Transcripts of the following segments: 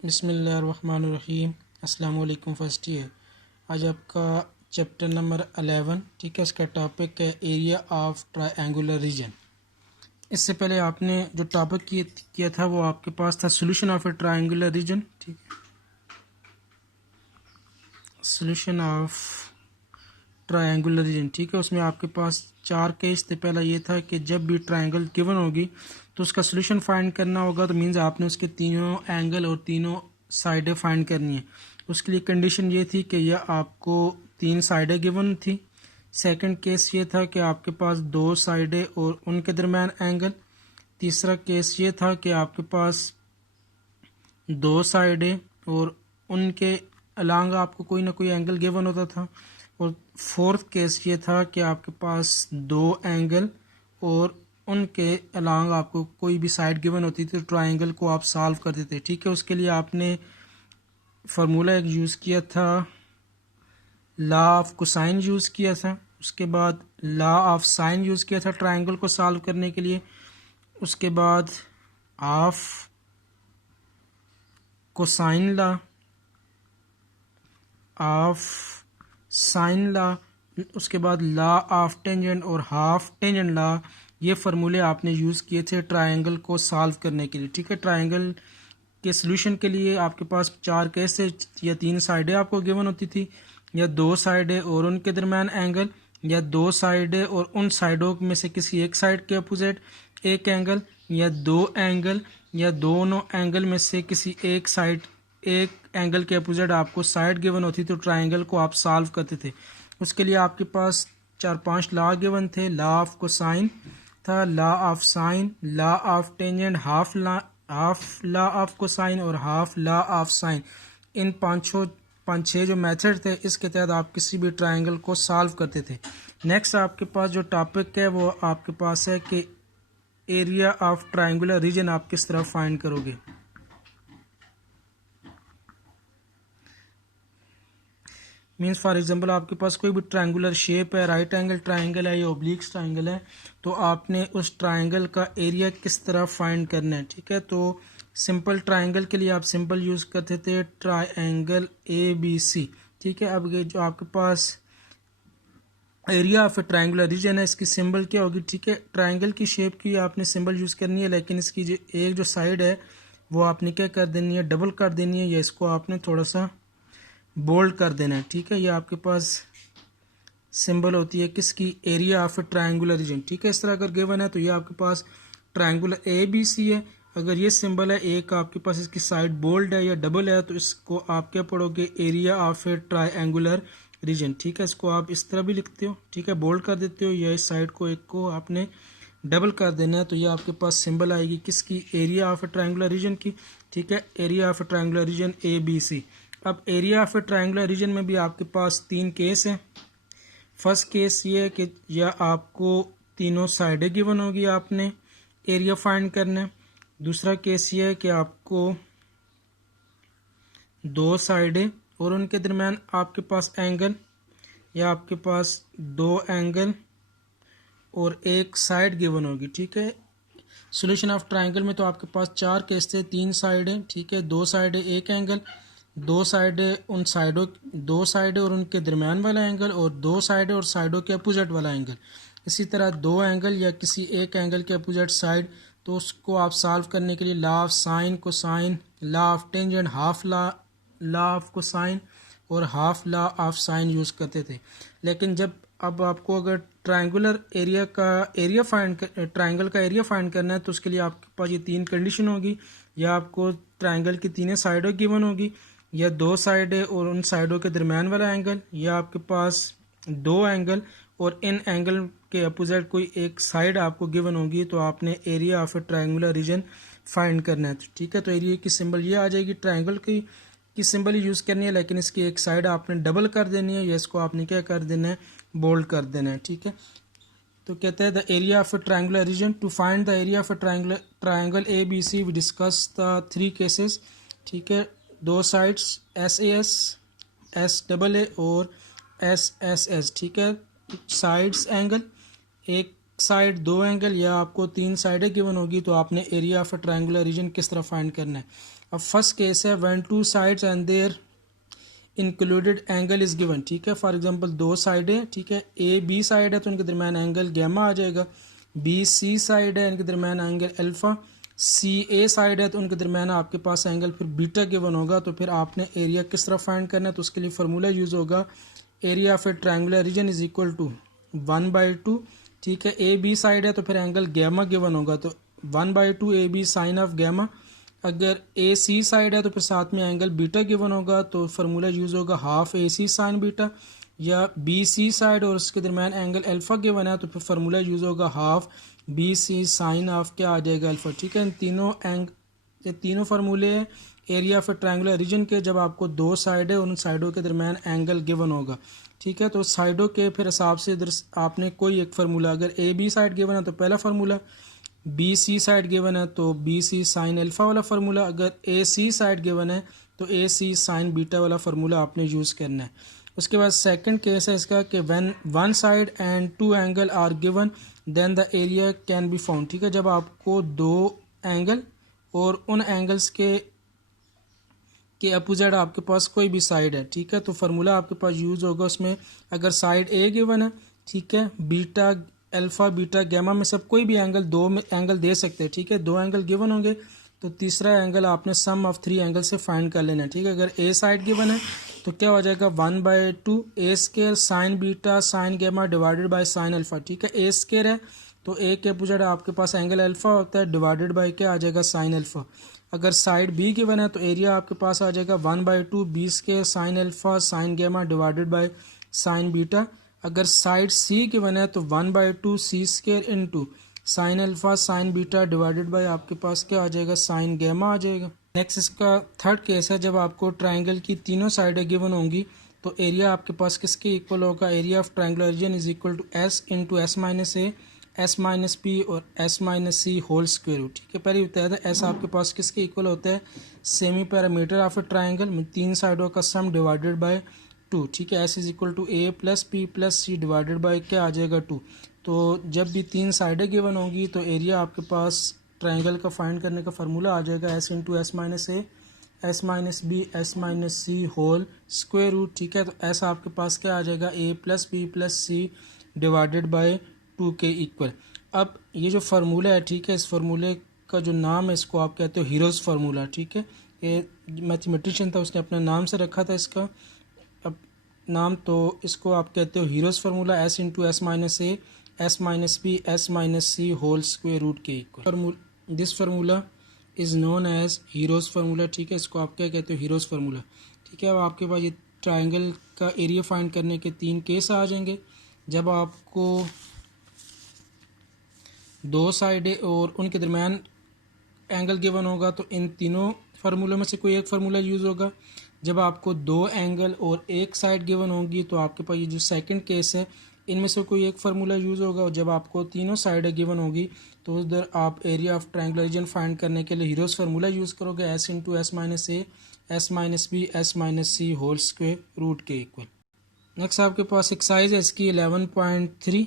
बिस्मिल्लाहिर्रहमानिर्रहीम। अस्सलाम वालेकुम फर्स्ट ईयर। आज आपका चैप्टर नंबर 11, ठीक है, इसका टॉपिक है एरिया ऑफ ट्रायंगुलर रीजन। इससे पहले आपने जो टॉपिक किया था वो आपके पास था solution of a triangular region, ठीक है, सोल्यूशन ऑफ ट्रायंगुलर रीजन, ठीक है। उसमें आपके पास 4 केस थे। पहला ये था कि जब भी ट्रायंगल गिवन होगी तो उसका सोल्यूशन फाइंड करना होगा, तो मीन्स आपने उसके तीनों एंगल और तीनों साइडें फाइंड करनी है। उसके लिए कंडीशन ये थी कि यह आपको 3 साइडें गिवन थी। सेकंड केस ये था कि आपके पास 2 साइडें और उनके दरमियान एंगल। तीसरा केस ये था कि आपके पास 2 साइडें और उनके अलांग आपको कोई ना कोई एंगल गिवन होता था। और फोर्थ केस ये था कि आपके पास 2 एंगल और उनके अलांग आपको कोई भी साइड गिवन होती थी, तो ट्रायंगल को आप सॉल्व करते थे, ठीक है। उसके लिए आपने फार्मूला एक यूज़ किया था, लॉ ऑफ कोसाइन यूज़ किया था। उसके बाद लॉ ऑफ साइन यूज़ किया था ट्रायंगल को सॉल्व करने के लिए। उसके बाद of cosine law, of sign law, उसके बाद लॉ ऑफ टेंजेंट और हाफ टेंजेंट लॉ, ये फार्मूले आपने यूज़ किए थे ट्रायंगल को सॉल्व करने के लिए, ठीक है। ट्रायंगल के सॉल्यूशन के लिए आपके पास 4 केस थे, या 3 साइडें आपको गिवन होती थी, या 2 साइडें और उनके दरमियान एंगल, या 2 साइडें और उन साइडों में से किसी एक साइड के अपोजिट एक एंगल, या 2 एंगल या दोनों एंगल में से किसी एक साइड एक एंगल के अपोजिट आपको साइड गिवन होती, तो ट्रायंगल को आप सॉल्व करते थे। उसके लिए आपके पास 4-5 लॉ गिवन थे। लॉ ऑफ कोसाइन था, law of sign, law of tangent, half law of cosine और हाफ लॉ ऑफ साइन। इन 5-6 जो मेथड थे, इसके तहत आप किसी भी ट्रायंगल को सॉल्व करते थे। नेक्स्ट आपके पास जो टॉपिक है वो आपके पास है कि एरिया ऑफ ट्रायंगुलर रीजन आप किस तरह फाइंड करोगे। मीन्स फॉर एग्जांपल आपके पास कोई भी ट्रायंगुलर शेप है, राइट एंगल ट्रायंगल है या ओब्लिक ट्रायंगल है, तो आपने उस ट्रायंगल का एरिया किस तरह फाइंड करना है, ठीक है। तो सिंपल ट्रायंगल के लिए आप सिंपल यूज़ करते थे ट्रायंगल ABC, ठीक है। अब ये जो आपके पास area of a triangular region है, इसकी सिंबल क्या होगी, ठीक है। ट्रायंगल की शेप की आपने सिंबल यूज़ करनी है, लेकिन इसकी जो एक जो साइड है वो आपने क्या कर देनी है, डबल कर देनी है, या इसको आपने थोड़ा सा बोल्ड कर देना है, ठीक है। ये आपके पास सिंबल होती है किसकी, area of a triangular region, ठीक है। इस तरह अगर गिवन है तो ये आपके पास ट्रायंगुलर ABC है। अगर ये सिंबल है, एक आपके पास इसकी साइड बोल्ड है या डबल है, तो इसको आप क्या पढ़ोगे, area of a triangular region, ठीक है। इसको आप इस तरह भी लिखते हो, ठीक है, बोल्ड कर देते हो, या इस साइड को एक को आपने डबल कर देना है, तो ये आपके पास सिंबल आएगी किसकी, area of a triangular region की, ठीक है। Area of a triangular region ABC। अब area of a triangular region में भी आपके पास 3 केस हैं। फर्स्ट केस ये है कि या आपको तीनों साइडें गिवन होगी, आपने एरिया फाइंड करना है। दूसरा केस ये है कि आपको 2 साइडें और उनके दरमियान आपके पास एंगल, या आपके पास 2 एंगल और एक साइड गिवन होगी, ठीक है। सॉल्यूशन ऑफ ट्रायंगल में तो आपके पास 4 केस थे, 3 साइडें, ठीक है, 2 साइडें एक एंगल, 2 साइडें उन साइडों 2 साइडें और उनके दरमियान वाला एंगल, और 2 साइडें और साइडों के अपोजिट वाला एंगल। इसी तरह 2 एंगल या किसी एक एंगल के अपोजिट साइड, तो उसको आप सॉल्व करने के लिए law of sine, cosine, law of tangent, half law of cosine और half law of sine use करते थे। लेकिन जब अब आपको अगर ट्रायंगुलर एरिया का एरिया फाइंड ट्रायंगल का एरिया फाइंड करना है, तो उसके लिए आपके पास ये 3 कंडीशन होगी, या आपको ट्रायंगल की तीनों साइडों गिवन होगी, या 2 साइडें और उन साइडों के दरमियान वाला एंगल, या आपके पास 2 एंगल और इन एंगल के अपोजिट कोई एक साइड आपको गिवन होगी, तो आपने area of a triangular region find करना है, ठीक है। तो एरिया की सिंबल ये आ जाएगी, ट्रायंगल की सिंबल यूज़ करनी है, लेकिन इसकी एक साइड आपने डबल कर देनी है, या इसको आपने क्या कर देना है, बोल्ड कर देना है, ठीक है। तो कहते हैं the area of a triangular region, to find the area of a triangle ABC we discuss the 3 cases, ठीक है। 2 साइड्स SAS, SAA और SSS, ठीक है। साइड्स एंगल, एक साइड 2 एंगल, या आपको 3 साइडें गिवन होगी, तो आपने area of a triangular region किस तरह फाइंड करना है। अब फर्स्ट केस है when two sides and their included angle is given, ठीक है। फॉर एग्जांपल दो साइडें, ठीक है, ए बी साइड है तो इनके दरमियान एंगल गैमा आ जाएगा, बी सी साइड है इनके दरमियान एंगल अल्फा, सी ए साइड है तो उनके दरमियान आपके पास एंगल फिर बीटा गिवन होगा। तो फिर आपने एरिया किस तरह फाइंड करना है, तो उसके लिए फार्मूला यूज़ होगा area of a triangular region is equal to 1/2, ठीक है। ए बी साइड है तो फिर एंगल गैमा गिवन होगा, तो 1/2 A B sine of gamma. अगर ए सी साइड है तो फिर साथ में एंगल बीटा गिवन होगा, तो फार्मूला यूज़ होगा half A C sine beta. या बी सी साइड और उसके दरमियान एंगल अल्फा गिवन है तो फिर फार्मूला यूज़ होगा half B C sine of क्या आ जाएगा अल्फा, ठीक है। इन तीनों फार्मूले area of a triangular region के, जब आपको दो साइड है और उन साइडों के दरमियान एंगल गिवन होगा, ठीक है। तो साइडों के फिर हिसाब से इधर आपने कोई एक फार्मूला, अगर ए बी साइड गिवन है तो पहला formula, B C side given है तो बी सी साइन अल्फा वाला फार्मूला, अगर ए सी साइड गिवन है तो ए सी साइन बीटा वाला फार्मूला आपने यूज़ करना है। उसके बाद सेकंड केस है इसका कि when one side and two angle are given then the area can be found, ठीक है। जब आपको दो एंगल और उन एंगल्स के अपोजिट आपके पास कोई भी साइड है, ठीक है, तो फार्मूला आपके पास यूज़ होगा उसमें, अगर साइड ए गिवन है, ठीक है, बीटा अल्फा बीटा गैमा में सब कोई भी एंगल, दो में एंगल दे सकते हैं, ठीक है। दो एंगल गिवन होंगे तो तीसरा एंगल आपने सम ऑफ 3 एंगल से फाइंड कर लेना है, ठीक है। अगर ए साइड गिवन है तो क्या हो जाएगा 1/2 a square sine beta sine gamma divided by sine alpha, ठीक है। ए स्केयर है तो ए के अपोजिट आपके पास एंगल अल्फा होता है, डिवाइडेड बाय क्या आ जाएगा साइन अल्फा। अगर साइड बी गिवन है तो एरिया आपके पास आ जाएगा 1/2 B square sine alpha sine gamma divided by sine beta. अगर साइड सी गिवन है तो 1/2 C square into sine alpha sine beta divided by आपके पास क्या आ जाएगा साइन गैमा आ जाएगा। नेक्स्ट इसका थर्ड केस है, जब आपको ट्राइंगल की तीनों साइडें गिवन होंगी तो एरिया आपके पास किसके इक्वल होगा, area of triangular region is equal to S into S minus A S minus P और S minus C whole square root, ठीक है। पहले बताया था एस आपके पास किसके इक्वल होता है, semi parameter of a triangle में तीन साइडों का सम डिवाइडेड बाय 2, ठीक है। S is equal to A plus P plus C divided by क्या आ जाएगा 2। तो जब भी तीन साइडें गिवन होंगी तो एरिया आपके पास ट्राइंगल का फाइंड करने का फार्मूला आ जाएगा S into S minus A S minus B S minus C whole square root, ठीक है। तो एस आपके पास क्या आ जाएगा A plus B plus C divided by 2 के इक्वल। अब ये जो फार्मूला है, ठीक है, इस फार्मूले का जो नाम है इसको आप कहते हो हीरोज़ फार्मूला, ठीक है। ये मैथमेटिशियन था उसने अपने नाम से रखा था इसका अब नाम, तो इसको आप कहते हो Hero's formula S into S minus A S minus B S minus C whole square root के equal. This formula is known as Hero's formula, ठीक है। इसको आप क्या कहते हो हीरोज़ फार्मूला, ठीक है। अब आपके पास ये ट्राइंगल का एरिया फाइंड करने के 3 केस आ जाएंगे। जब आपको दो साइडें और उनके दरमियान एंगल गिवन होगा तो इन तीनों फार्मूलों में से कोई एक फार्मूला यूज़ होगा। जब आपको दो एंगल और एक साइड गिवन होगी तो आपके पास ये जो सेकंड केस है इनमें से कोई एक फार्मूला यूज़ होगा। और जब आपको तीनों साइडें गिवन होगी तो उधर आप area of triangular region find करने के लिए हीरोज़ फार्मूला यूज़ करोगे S into S minus A S minus B S minus C whole square root के इक्वल। नेक्स्ट आपके पास एक्सरसाइज है इसकी 11.3।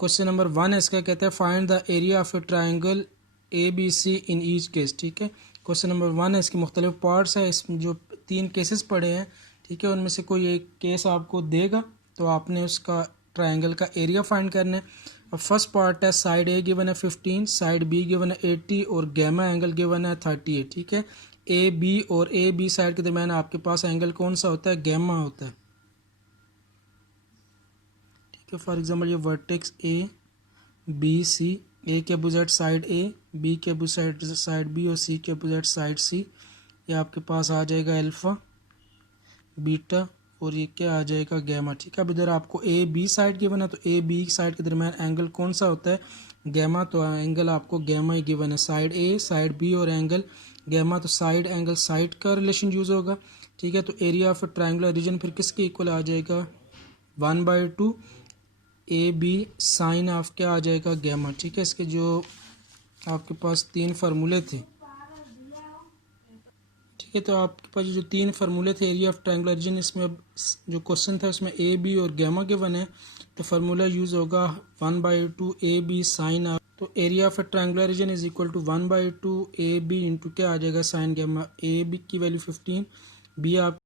क्वेश्चन नंबर 1 है इसका, कहता है find the area of a triangle A B C in each case, ठीक है। क्वेश्चन नंबर 1 है, इसके मुख्तलिफ पार्ट्स है, इसमें जो 3 केसेस पड़े हैं, ठीक है, उनमें से कोई एक केस आपको देगा तो आपने उसका ट्राइंगल का एरिया फाइंड करना है। अब फर्स्ट पार्ट है साइड ए गिवन है 15, साइड बी गिवन है 80 और गैमा एंगल गिवन है 38, ठीक है। ए बी और ए बी साइड के दरमियान आपके पास एंगल कौन सा होता है, गैमा होता है, ठीक है। फॉर एग्जांपल ये वर्टेक्स ए बी सी, ए के अपोजिट साइड ए, बी के अपोजिट साइड बी और सी के अपोजिट साइड सी, ये आपके पास आ जाएगा अल्फा बीटा और ये क्या आ जाएगा गैमा, ठीक है। अब इधर आपको ए बी साइड गिवन है तो ए बी साइड के दरमियान एंगल कौन सा होता है, गैमा, तो एंगल आपको गैमा ही गिवन है। साइड ए साइड बी और एंगल गैमा, तो साइड एंगल साइड का रिलेशन यूज़ होगा, ठीक है। तो एरिया ऑफ ट्रायंगुलर रीजन फिर किसके इक्वल आ जाएगा 1/2 ए बी साइन ऑफ क्या आ जाएगा गैमा, ठीक है। इसके जो आपके पास 3 फार्मूले थे, ठीक है, तो आपके पास जो 3 फार्मूले थे एरिया ऑफ ट्रायंगुलर रीजन, इसमें अब जो क्वेश्चन था उसमें ए बी और गैमा गिवन है तो फार्मूला यूज़ होगा 1/2 ए बी साइन ऑफ, तो area of a triangular region is equal to 1/2 A B into क्या आ जाएगा साइन गामा। ए बी की वैल्यू 15, बी आप